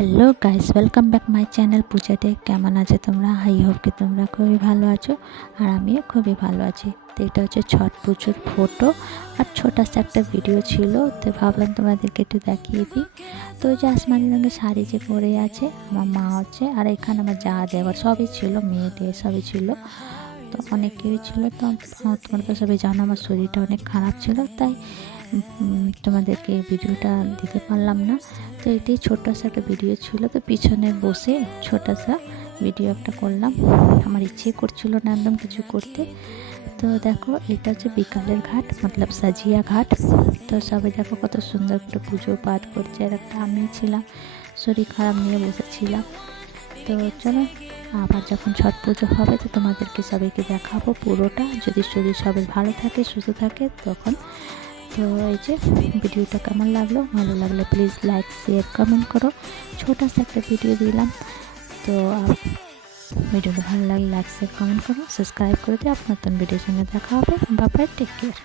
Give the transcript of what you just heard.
Hello guys, welcome back my channel Puja day. কেমন আছে তোমরা? আই হোপ কি তোমরা খুবই ভালো আছো আর আমিও খুবই ভালো আছি। তো এটা হচ্ছে ছট পুজোর ফটো আর ছোটাসা একটা ভিডিও ছিল, তো ভাবলাম তোমাদেরকে একটু দেখিয়ে দিই। তো ওই যে আসমানি রঙের শাড়ি যে পরে আছে আমার মা হচ্ছে, আর এখানে আমার যা দেওয়ার সবই ছিল, মেয়ে টেয়ে সবই ছিল। তো অনেক কিছুই ছিল। তো তোমরা তো সবাই জানো আমার শরীরটা অনেক খারাপ ছিল, তাই তোমাদেরকে ভিডিওটা দিতে পারলাম না। তো এটি ছোট্টসা একটা ভিডিও ছিল, তো পিছনে বসে ছোট্টসা ভিডিও একটা করলাম। আমার ইচ্ছে করছিল না একদম কিছু করতে। তো দেখো, এটা হচ্ছে বিকালের ঘাট, মতলব সাজিয়া ঘাট। তো সবাই দেখো কত সুন্দর করে পুজো পাঠ করছে, আর একটা আমি ছিলাম শরীর খারাপ নিয়ে বসেছিলাম। তো চলো, আবার যখন ছট পুজো হবে তো তোমাদেরকে সবাইকে দেখাবো পুরোটা, যদি শরীর সবাই ভালো থাকে সুস্থ থাকে তখন। তো এই যে ভিডিওটা কেমন লাগলো, ভালো লাগলে প্লিজ লাইক শেয়ার কমেন্ট করো। ছোটাসা একটা ভিডিও দিলাম, তো ভিডিওটা ভালো লাগলে লাইক শেয়ার কমেন্ট করো, সাবস্ক্রাইব করে দিও। আপনার নতুন ভিডিওর সঙ্গে দেখা হবে। Bye bye, take care.